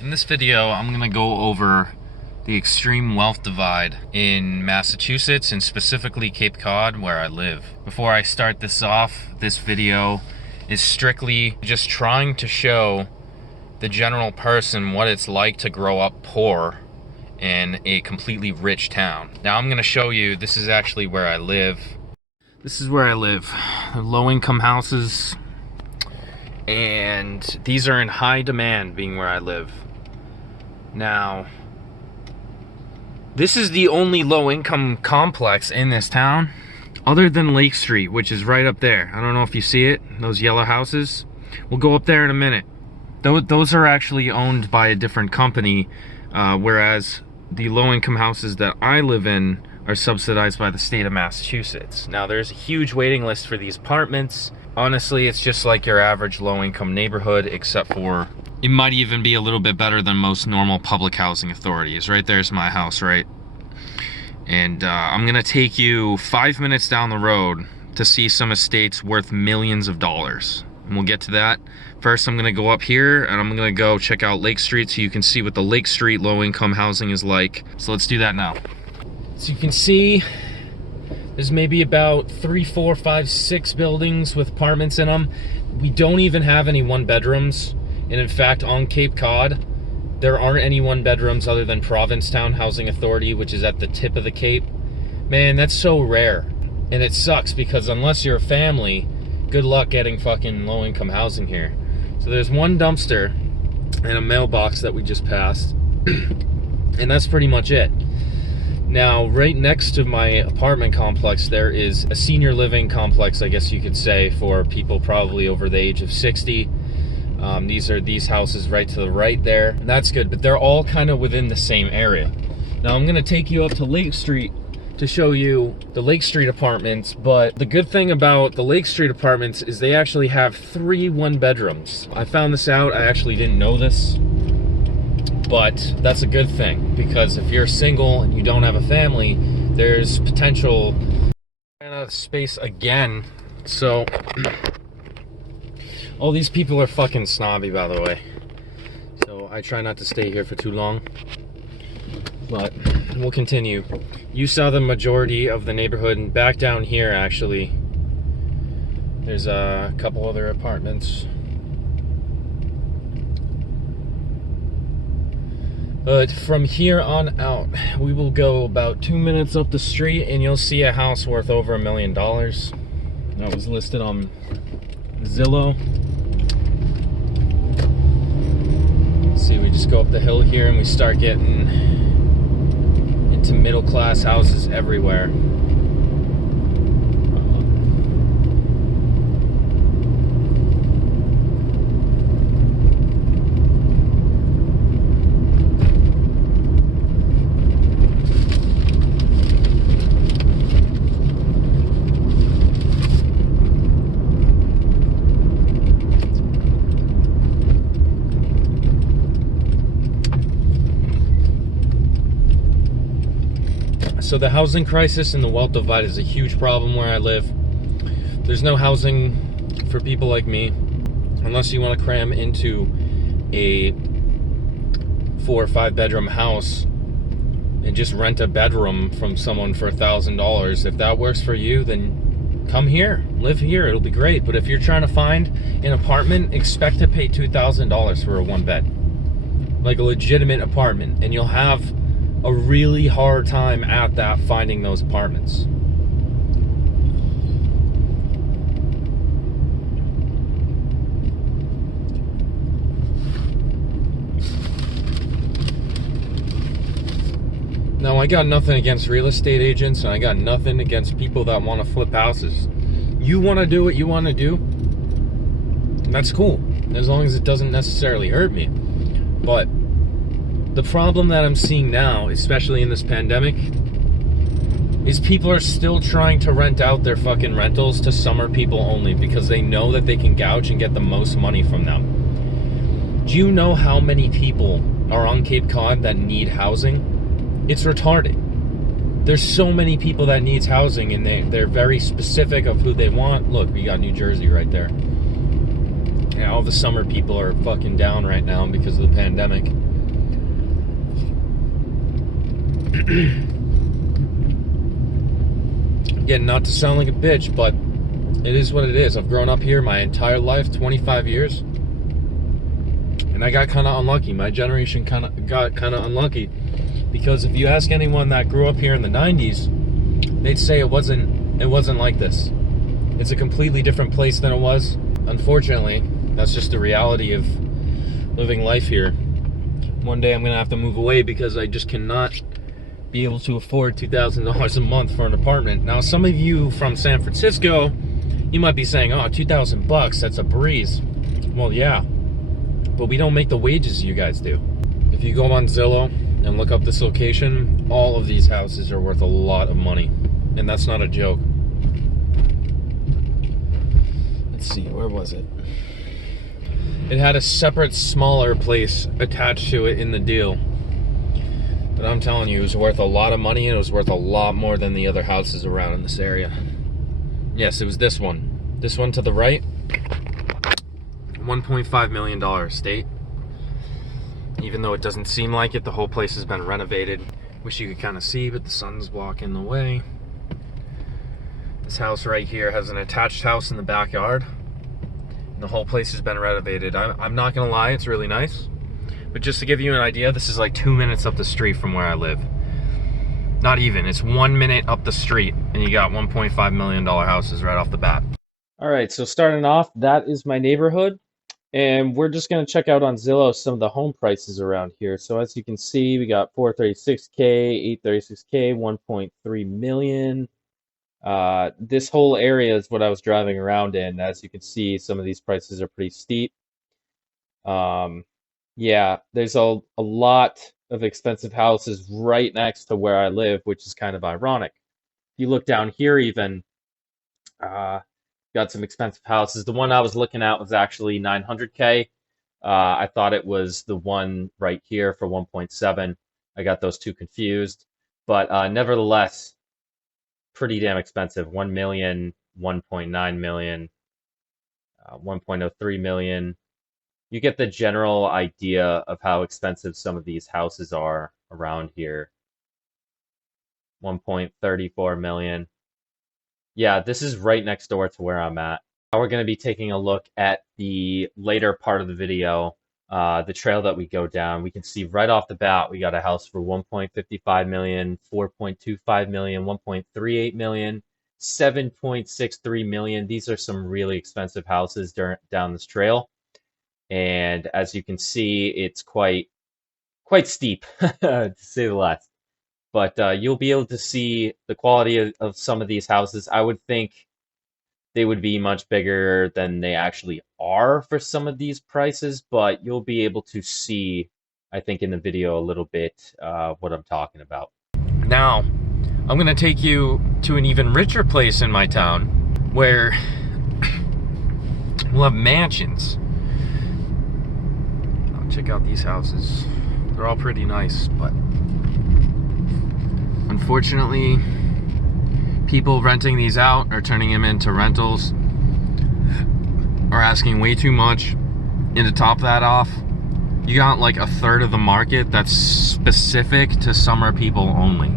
In this video, I'm going to go over the extreme wealth divide in Massachusetts and specifically Cape Cod, where I live. Before I start this off, this video is strictly just trying to show the general person what it's like to grow up poor in a completely rich town. Now I'm going to show you, this is actually where I live. This is where I live. Low-income houses, and these are in high demand being where I live. Now, this is the only low-income complex in this town, other than Lake Street, which is right up there. I don't know if you see it, those yellow houses. We'll go up there in a minute. Those are actually owned by a different company, whereas the low-income houses that I live in are subsidized by the state of Massachusetts. Now, there's a huge waiting list for these apartments. Honestly, it's just like your average low-income neighborhood, except for it might even be a little bit better than most normal public housing authorities. Right there's my house, right? And I'm gonna take you 5 minutes down the road to see some estates worth millions of dollars. And we'll get to that. First, I'm gonna go up here and I'm gonna go check out Lake Street so you can see what the Lake Street low-income housing is like. So let's do that now. So you can see there's maybe about 3, 4, 5, 6 buildings with apartments in them. We don't even have any one-bedrooms. And in fact, on Cape Cod, there aren't any one-bedrooms other than Provincetown Housing Authority, which is at the tip of the Cape. Man, that's so rare. And it sucks because unless you're a family, good luck getting fucking low-income housing here. So there's one dumpster and a mailbox that we just passed. And that's pretty much it. Now, right next to my apartment complex, there is a senior living complex, I guess you could say, for people probably over the age of 60. These are these houses right to the right there. And that's good, but they're all kind of within the same area. Now, I'm gonna take you up to Lake Street to show you the Lake Street apartments, but the good thing about the Lake Street apartments is they actually have 3 one-bedrooms. I found this out, I actually didn't know this. But that's a good thing, because if you're single and you don't have a family, there's potential. Ran out of space again. So all these people are fucking snobby, by the way. So I try not to stay here for too long. But we'll continue. You saw the majority of the neighborhood, and back down here actually, there's a couple other apartments. But from here on out, we will go about 2 minutes up the street and you'll see a house worth over $1 million. That was listed on Zillow. See, we just go up the hill here and we start getting into middle-class houses everywhere. So the housing crisis and the wealth divide is a huge problem where I live. There's no housing for people like me, unless you want to cram into a 4 or 5 bedroom house and just rent a bedroom from someone for $1,000. If that works for you, then come here, live here, it'll be great. But if you're trying to find an apartment, expect to pay $2,000 for a 1-bed, like a legitimate apartment, and you'll have a really hard time at that finding those apartments. Now, I got nothing against real estate agents, and I got nothing against people that want to flip houses. You want to do what you want to do, that's cool, as long as it doesn't necessarily hurt me. But the problem that I'm seeing now, especially in this pandemic, is people are still trying to rent out their fucking rentals to summer people only because they know that they can gouge and get the most money from them. Do you know how many people are on Cape Cod that need housing? It's retarded. There's so many people that needs housing, and they're very specific of who they want. Look, we got New Jersey right there. Yeah, all the summer people are fucking down right now because of the pandemic. Again, not to sound like a bitch, but it is what it is. I've grown up here my entire life, 25 years. And I got kind of unlucky. My generation got kind of unlucky. Because if you ask anyone that grew up here in the 90s, they'd say it wasn't like this. It's a completely different place than it was. Unfortunately, that's just the reality of living life here. One day I'm gonna have to move away because I just cannot be able to afford $2,000 a month for an apartment. Now, some of you from San Francisco, you might be saying, oh, $2,000, that's a breeze. Well, yeah, but we don't make the wages you guys do. If you go on Zillow and look up this location, all of these houses are worth a lot of money. And that's not a joke. Let's see, where was it? It had a separate, smaller place attached to it in the deal. But I'm telling you, it was worth a lot of money, and it was worth a lot more than the other houses around in this area. Yes, it was this one. This one to the right. $1.5 million estate. Even though it doesn't seem like it, the whole place has been renovated. Wish you could kind of see, but the sun's blocking the way. This house right here has an attached house in the backyard. And the whole place has been renovated. I'm not gonna lie, it's really nice. But just to give you an idea, this is like 2 minutes up the street from where I live. Not even, it's 1 minute up the street, and you got $1.5 million houses right off the bat. All right, so starting off, that is my neighborhood. And we're just gonna check out on Zillow some of the home prices around here. So as you can see, we got 436K, 836K, 1.3 million. This whole area is what I was driving around in. As you can see, some of these prices are pretty steep. Yeah, there's a lot of expensive houses right next to where I live, which is kind of ironic. If you look down here even, got some expensive houses. The one I was looking at was actually 900K. I thought it was the one right here for 1.7. I got those two confused. But nevertheless, pretty damn expensive. 1 million, 1.9 million, 1.03 million. You get the general idea of how expensive some of these houses are around here. 1.34 million. Yeah, this is right next door to where I'm at. Now we're going to be taking a look at the later part of the video, the trail that we go down. We can see right off the bat, we got a house for 1.55 million, 4.25 million, 1.38 million, 7.63 million. These are some really expensive houses down this trail. And as you can see, it's quite steep, to say the least. But you'll be able to see the quality of some of these houses. I would think they would be much bigger than they actually are for some of these prices, but you'll be able to see, I think, in the video a little bit what I'm talking about. Now, I'm going to take you to an even richer place in my town where we'll have mansions. Check out these houses. They're all pretty nice, but unfortunately, people renting these out or turning them into rentals are asking way too much. And to top that off, you got like a third of the market that's specific to summer people only.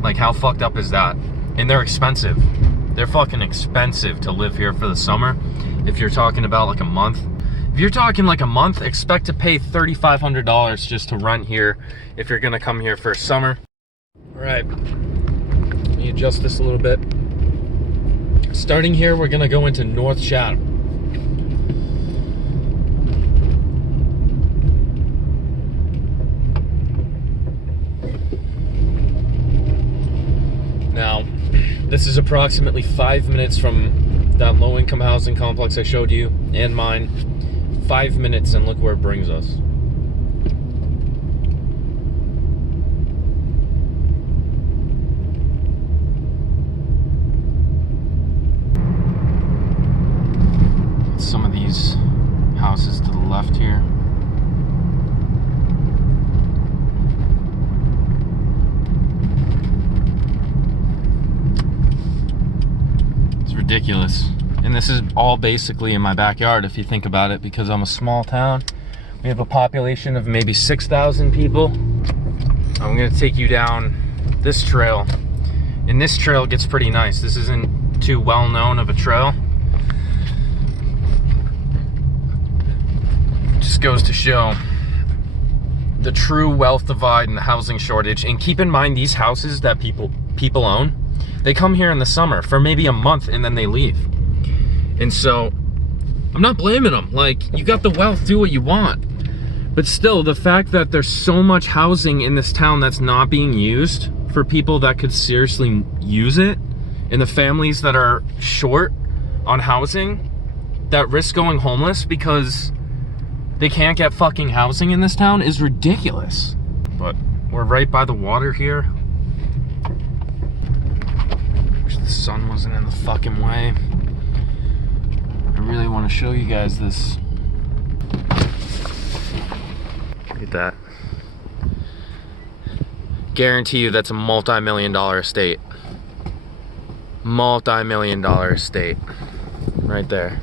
Like, how fucked up is that? And they're expensive. They're fucking expensive to live here for the summer. If you're talking about like a month. If you're talking like a month, expect to pay $3,500 just to rent here if you're gonna come here for summer. All right, let me adjust this a little bit. Starting here, we're gonna go into North Chatham. Now, this is approximately 5 minutes from that low-income housing complex I showed you and mine. 5 minutes, and look where it brings us. Some of these houses to the left here. It's ridiculous. And this is all basically in my backyard if you think about it, because I'm a small town. We have a population of maybe 6,000 people. I'm gonna take you down this trail. And this trail gets pretty nice. This isn't too well known of a trail. Just goes to show the true wealth divide and the housing shortage. And keep in mind, these houses that people own, they come here in the summer for maybe a month and then they leave. And so I'm not blaming them. Like, you got the wealth, do what you want. But still, the fact that there's so much housing in this town that's not being used for people that could seriously use it, and the families that are short on housing that risk going homeless because they can't get fucking housing in this town is ridiculous. But we're right by the water here. Wish the sun wasn't in the fucking way. I really want to show you guys this. Look at that. Guarantee you that's a multi-million-dollar estate. Multi-million-dollar estate. Right there.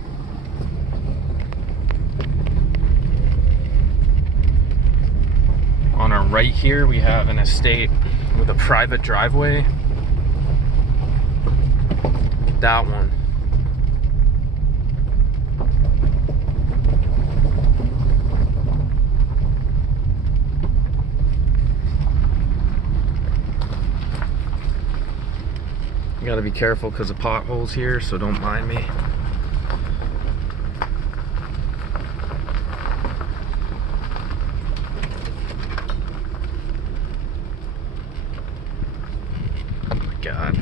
On our right here, we have an estate with a private driveway. That one. You gotta be careful because of potholes here, so don't mind me. Oh my God.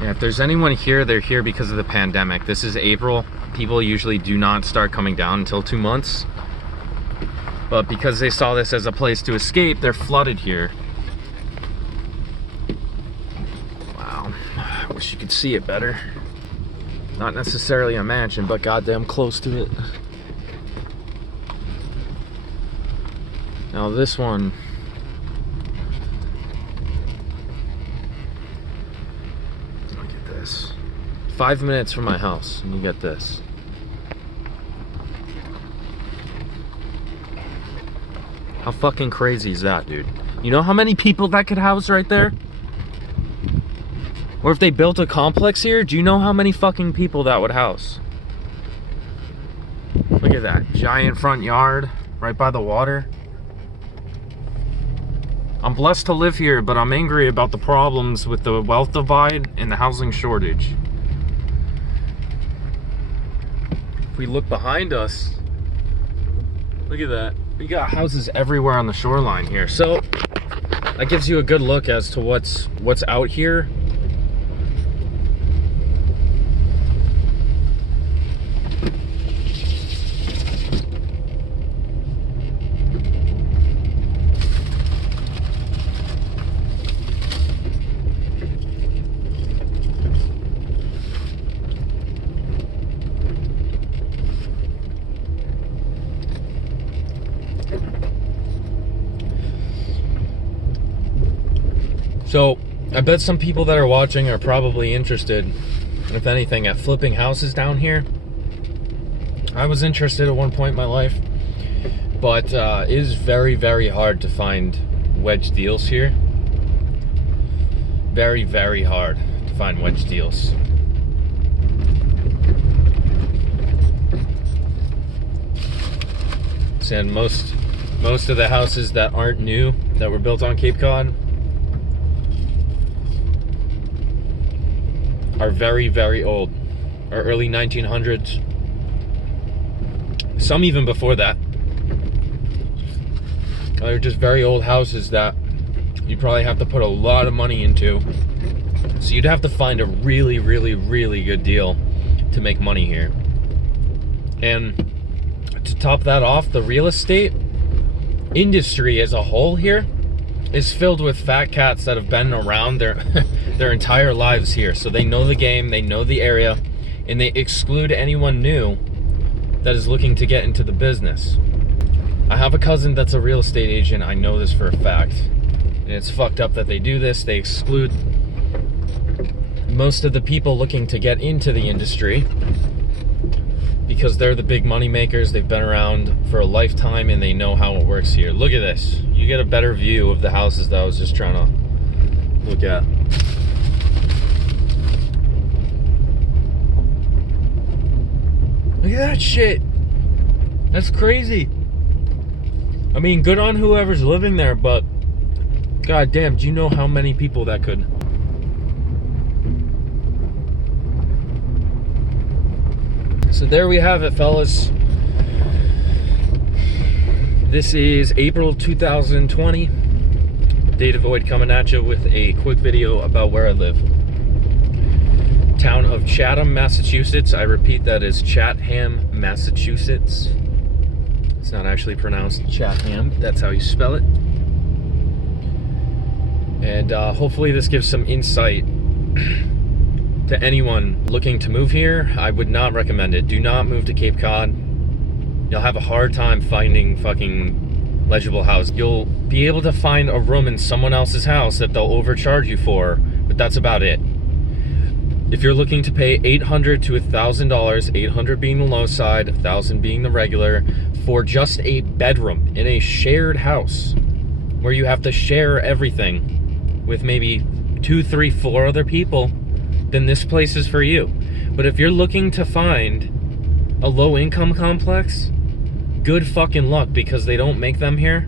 Yeah, if there's anyone here, they're here because of the pandemic. This is April. People usually do not start coming down until 2 months. But because they saw this as a place to escape, they're flooded here. Wow, I wish you could see it better. Not necessarily a mansion, but goddamn close to it. Now this one, look at this. 5 minutes from my house, and you get this. How fucking crazy is that, dude? You know how many people that could house right there? Or if they built a complex here, do you know how many fucking people that would house? Look at that, giant front yard right by the water. I'm blessed to live here, but I'm angry about the problems with the wealth divide and the housing shortage. If we look behind us, look at that. We got houses everywhere on the shoreline here. So that gives you a good look as to what's out here. So I bet some people that are watching are probably interested, if anything, at flipping houses down here. I was interested at one point in my life, but it is very, very hard to find wedge deals here. Very, very hard to find wedge deals. And most of the houses that aren't new, that were built on Cape Cod, are very, very old, or early 1900s. Some even before that. They're just very old houses that you probably have to put a lot of money into. So you'd have to find a really, really, really good deal to make money here. And to top that off, the real estate industry as a whole here is filled with fat cats that have been around their entire lives here. So they know the game, they know the area, and they exclude anyone new that is looking to get into the business. I have a cousin that's a real estate agent. I know this for a fact. And it's fucked up that they do this. They exclude most of the people looking to get into the industry because they're the big money makers. They've been around for a lifetime and they know how it works here. Look at this. You get a better view of the houses that I was just trying to look at. Look at that shit. That's crazy. I mean, good on whoever's living there, but god damn, do you know how many people that could? So there we have it, fellas. This is April 2020. Data Void coming at you with a quick video about where I live. Town of Chatham, Massachusetts. I repeat, that is Chatham, Massachusetts. It's not actually pronounced Chatham. That's how you spell it. And hopefully this gives some insight to anyone looking to move here. I would not recommend it. Do not move to Cape Cod. You'll have a hard time finding fucking legible houses. You'll be able to find a room in someone else's house that they'll overcharge you for, but that's about it. If you're looking to pay $800 to $1,000, $800 being the low side, $1,000 being the regular, for just a bedroom in a shared house where you have to share everything with maybe 2, 3, 4 other people, then this place is for you. But if you're looking to find a low income complex, good fucking luck, because they don't make them here.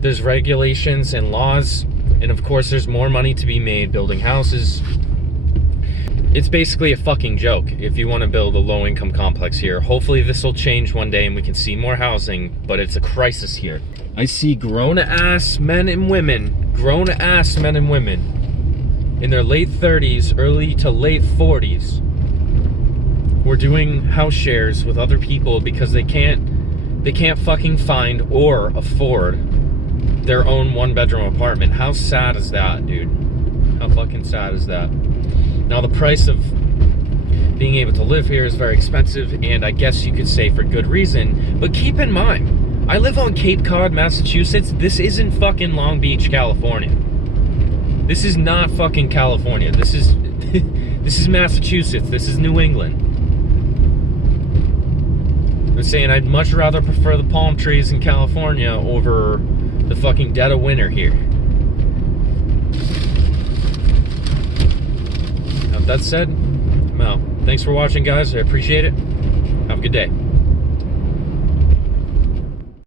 There's regulations and laws, and of course there's more money to be made building houses. It's basically a fucking joke if you want to build a low income complex here. Hopefully this will change one day and we can see more housing, but it's a crisis here. I see grown-ass men and women in their late 30s, early to late 40s. We're doing house shares with other people because they can't fucking find or afford their own one-bedroom apartment. How sad is that, dude? How fucking sad is that? Now, the price of being able to live here is very expensive, and I guess you could say for good reason, but keep in mind, I live on Cape Cod, Massachusetts. This isn't fucking Long Beach, California. This is not fucking California. This is this is Massachusetts. This is New England. I'm saying I'd much rather prefer the palm trees in California over the fucking dead of winter here. That said, well, thanks for watching, guys. I appreciate it. Have a good day.